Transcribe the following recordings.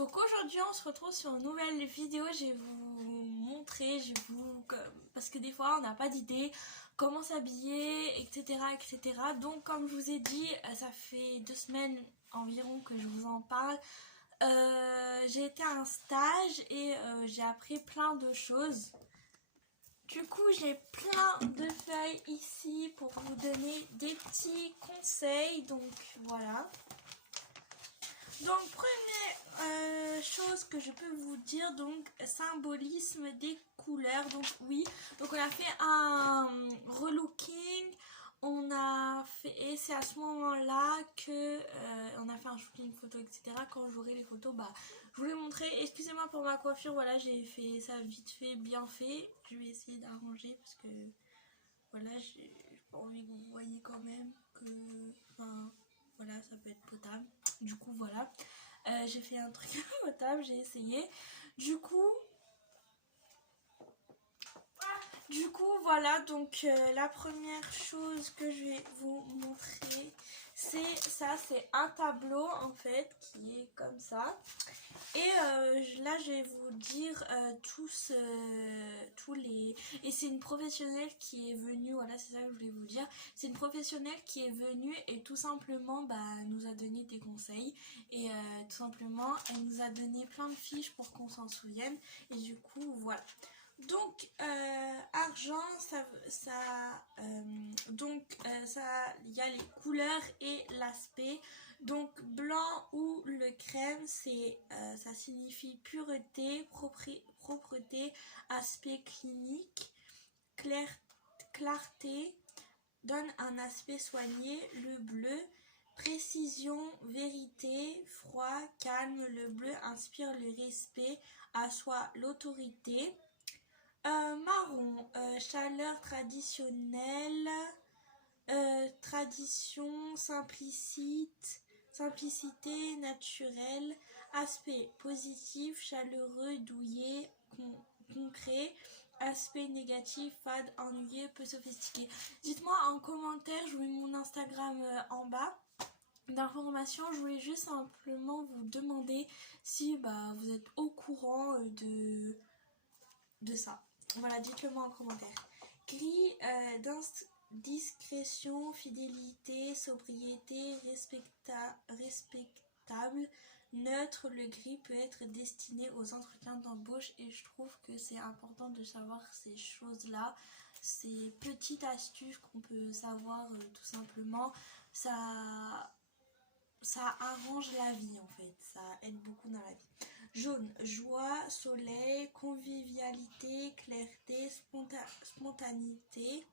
Donc aujourd'hui on se retrouve sur une nouvelle vidéo. Je vais vous montrer, parce que des fois on n'a pas d'idée comment s'habiller, etc. Donc comme je vous ai dit, ça fait 2 semaines environ que je vous en parle. J'ai été à un stage et j'ai appris plein de choses. Du coup, j'ai plein de feuilles ici pour vous donner des petits conseils. Donc voilà. Donc première chose que je peux vous dire, donc symbolisme des couleurs. Donc oui, donc on a fait un relooking. Et c'est à ce moment-là que on a fait un shooting photo, etc. Quand j'aurai les photos, je vous les montrer. Excusez-moi pour ma coiffure, voilà, j'ai fait ça vite fait, bien fait. Je vais essayer d'arranger parce que voilà, j'ai pas envie que vous voyez quand même que, enfin, voilà, ça peut être potable. Du coup, voilà, j'ai fait un truc potable, j'ai essayé. Du coup, voilà, donc la première chose que je vais vous montrer, c'est ça, c'est un tableau en fait qui est comme ça. Et là je vais vous dire tous les... Et c'est une professionnelle qui est venue, voilà, c'est ça que je voulais vous dire. C'est une professionnelle qui est venue et tout simplement nous a donné des conseils. Et tout simplement elle nous a donné plein de fiches pour qu'on s'en souvienne. Et du coup voilà. Donc argent, il y a les couleurs et l'aspect. Donc blanc ou le crème, ça signifie pureté, propreté, aspect clinique, clarté, donne un aspect soigné. Le bleu, précision, vérité, froid, calme. Le bleu inspire le respect, assoit l'autorité. Marron, chaleur traditionnelle, tradition, simplicité naturelle, aspect positif, chaleureux, douillet, concret, aspect négatif, fade, ennuyeux, peu sophistiqué. Dites-moi en commentaire, je vous mets mon Instagram en bas d'informations. Je voulais juste simplement vous demander si vous êtes au courant de ça. Voilà, dites-le moi en commentaire. Gris, discrétion, fidélité, sobriété, respectable, neutre. Le gris peut être destiné aux entretiens d'embauche et je trouve que c'est important de savoir ces choses-là, ces petites astuces qu'on peut savoir tout simplement. Ça arrange la vie en fait, ça aide beaucoup dans la vie. Jaune, joie, soleil, convivialité, clarté, spontanéité,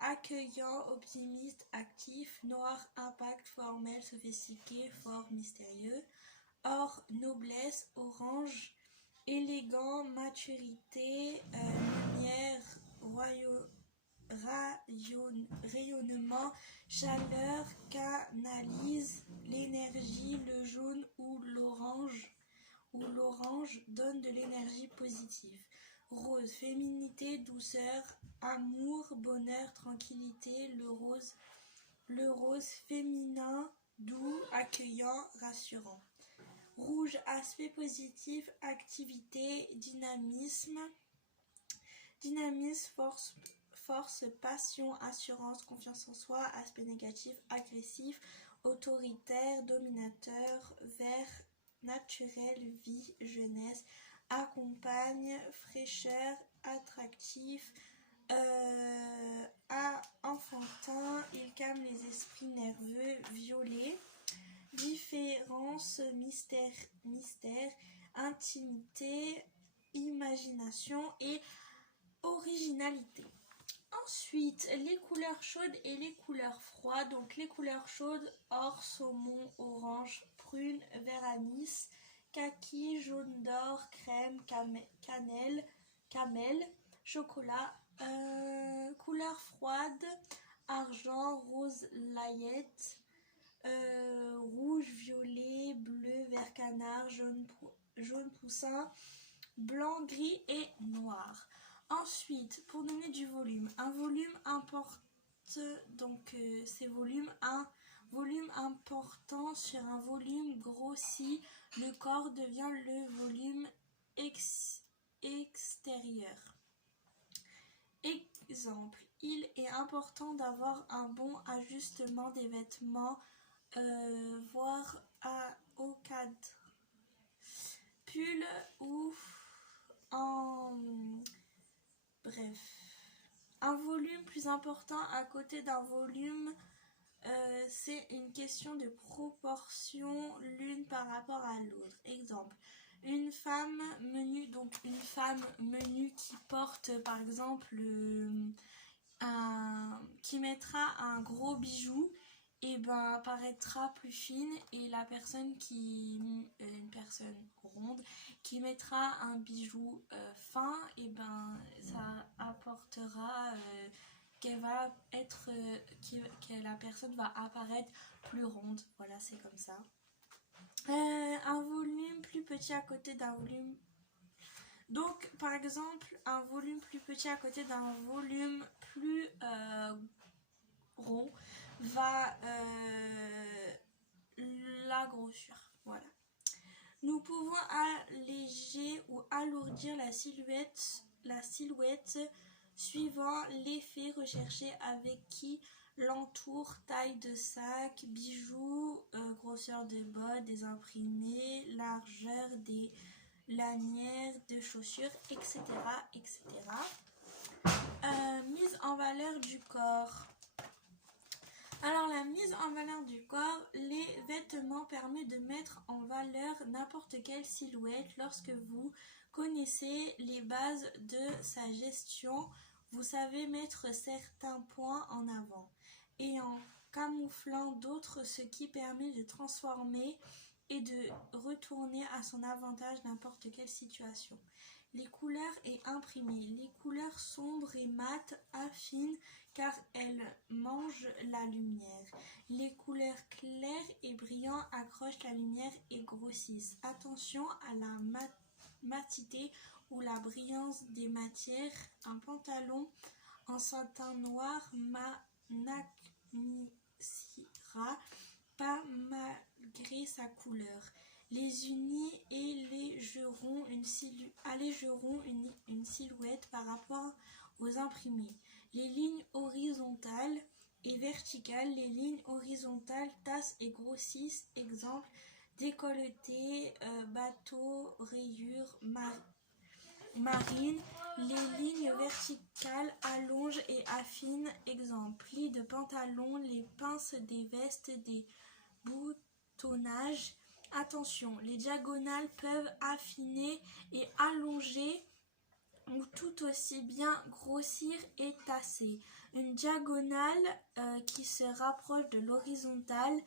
accueillant, optimiste, actif. Noir, impact, formel, sophistiqué, fort, mystérieux. Or, noblesse. Orange, élégant, maturité, lumière, rayonnement, chaleur, canalise l'énergie. Le jaune ou l'orange donne de l'énergie positive. Rose, féminité, douceur, amour, bonheur, tranquillité. Le rose féminin, doux, accueillant, rassurant. Rouge, aspect positif, activité, dynamisme, force, passion, assurance, confiance en soi. Aspect négatif, agressif, autoritaire, dominateur. Vert, naturel, vie, jeunesse, accompagne, fraîcheur, attractif, enfantin, il calme les esprits nerveux. Violet, différence, mystère, intimité, imagination et originalité. Ensuite, les couleurs chaudes et les couleurs froides. Donc les couleurs chaudes, or, saumon, orange, prune, vert anis, kaki, jaune d'or, crème, camel, chocolat. Couleurs froides, argent, rose, layette, rouge, violet, bleu, vert canard, jaune poussin, blanc, gris et noir. Ensuite, pour donner du volume, un volume importe, donc c'est volume 1, volume important sur un volume grossi, le corps devient le volume extérieur. Exemple, il est important d'avoir un bon ajustement des vêtements, voire au cadre. Pull ou en... Bref. Un volume plus important à côté d'un volume, c'est une question de proportion l'une par rapport à l'autre. Exemple, une femme menue, donc une femme menue qui porte par exemple qui mettra un gros bijou, et ben paraîtra plus fine, et la personne une personne ronde qui mettra un bijou fin, et ben ça apportera que la personne va apparaître plus ronde. Voilà, c'est comme ça. Un volume plus petit à côté d'un volume. Donc, par exemple, un volume plus petit à côté d'un volume plus rond va l'agrossir. Voilà. Nous pouvons alléger ou alourdir la silhouette suivant l'effet recherché avec qui l'entoure, taille de sac, bijoux, grosseur de bottes, des imprimés, largeur des lanières de chaussures, etc. etc. Mise en valeur du corps. Alors la mise en valeur du corps, les vêtements permettent de mettre en valeur n'importe quelle silhouette. Lorsque vous connaissez les bases de sa gestion, vous savez mettre certains points en avant et en camouflant d'autres, ce qui permet de transformer et de retourner à son avantage n'importe quelle situation. Les couleurs et imprimés. Les couleurs sombres et mates affinent car elles mangent la lumière. Les couleurs claires et brillantes accrochent la lumière et grossissent. Attention à la matité ou la brillance des matières. Un pantalon en satin noir n'agnissira pas malgré sa couleur. Les unis et allégeront une silhouette par rapport aux imprimés. Les lignes horizontales et verticales. Les lignes horizontales tassent et grossissent. Exemple, décolleté, bateau, rayures, marine. Les lignes verticales allongent et affinent. Exemple, plis de pantalon, les pinces des vestes, des boutonnages. Attention, les diagonales peuvent affiner et allonger ou tout aussi bien grossir et tasser. Une diagonale qui se rapproche de l'horizontale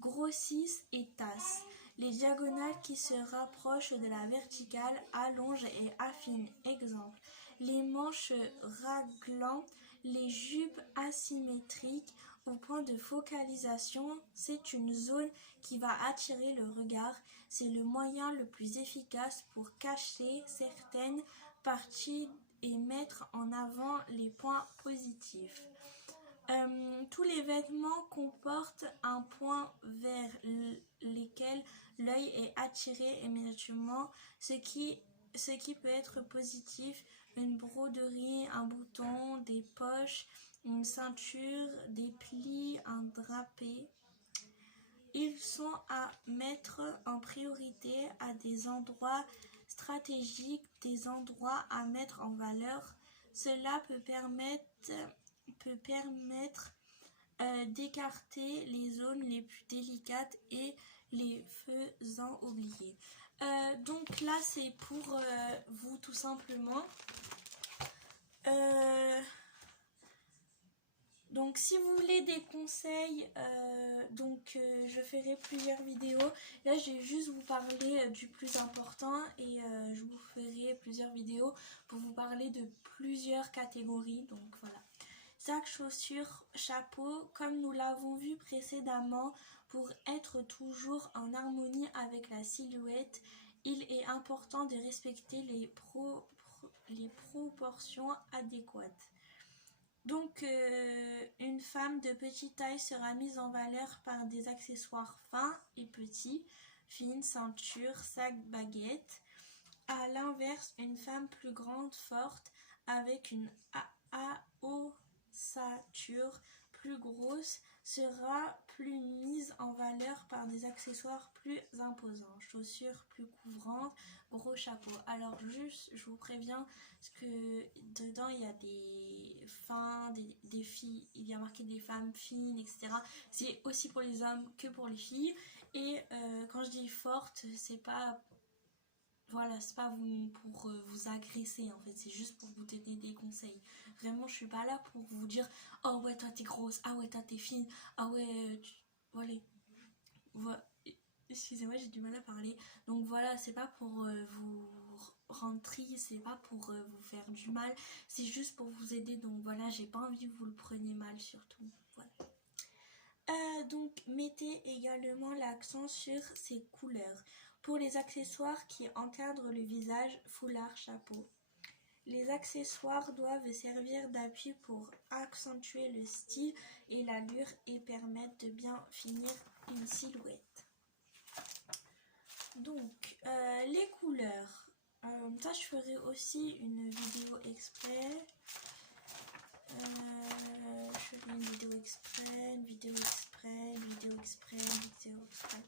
grossissent et tassent. Les diagonales qui se rapprochent de la verticale allongent et affinent. Exemple, les manches raglantes, les jupes asymétriques. Au point de focalisation, c'est une zone qui va attirer le regard. C'est le moyen le plus efficace pour cacher certaines parties et mettre en avant les points positifs. Tous les vêtements comportent un point vers lequel l'œil est attiré immédiatement, ce qui peut être positif. Une broderie, un bouton, des poches, une ceinture, des plis, un drapé. Ils sont à mettre en priorité à des endroits stratégiques, des endroits à mettre en valeur. Cela peut permettre d'écarter les zones les plus délicates et les faisant oublier. Donc là c'est pour vous tout simplement. Donc si vous voulez des conseils, je ferai plusieurs vidéos. Là je vais juste vous parler du plus important et je vous ferai plusieurs vidéos pour vous parler de plusieurs catégories. Donc voilà. Sac, chaussures, chapeau, comme nous l'avons vu précédemment, pour être toujours en harmonie avec la silhouette, il est important de respecter les proportions adéquates. Donc, une femme de petite taille sera mise en valeur par des accessoires fins et petits, fines, ceinture, sac, baguette. À l'inverse, une femme plus grande, forte, avec une ossature plus grosse, sera plus mise en valeur par des accessoires plus imposants, chaussures plus couvrantes, gros chapeau. Alors juste, je vous préviens, parce que dedans il y a des fins, des filles, il y a marqué des femmes fines, etc. C'est aussi pour les hommes que pour les filles. Et quand je dis forte, c'est pas... Voilà, c'est pas pour vous agresser en fait, c'est juste pour vous donner des conseils. Vraiment, je suis pas là pour vous dire oh ouais, toi t'es grosse, ah ouais, toi t'es fine, ah ouais, voilà. Excusez-moi, j'ai du mal à parler. Donc voilà, c'est pas pour vous rendre triste, c'est pas pour vous faire du mal, c'est juste pour vous aider. Donc voilà, j'ai pas envie que vous le preniez mal surtout. Voilà. Donc mettez également l'accent sur ces couleurs. Pour les accessoires qui encadrent le visage, foulard, chapeau. Les accessoires doivent servir d'appui pour accentuer le style et l'allure et permettre de bien finir une silhouette. Donc, les couleurs. Ça, je ferai aussi une vidéo exprès. Je ferai une vidéo exprès, une vidéo exprès, une vidéo exprès, une vidéo exprès.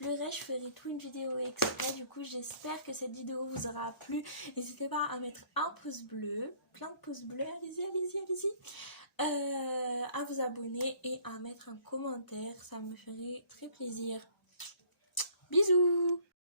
Le reste, je ferai tout une vidéo exprès. Du coup, j'espère que cette vidéo vous aura plu. N'hésitez pas à mettre un pouce bleu, plein de pouces bleus. Allez-y, allez-y, allez-y. À vous abonner et à mettre un commentaire. Ça me ferait très plaisir. Bisous!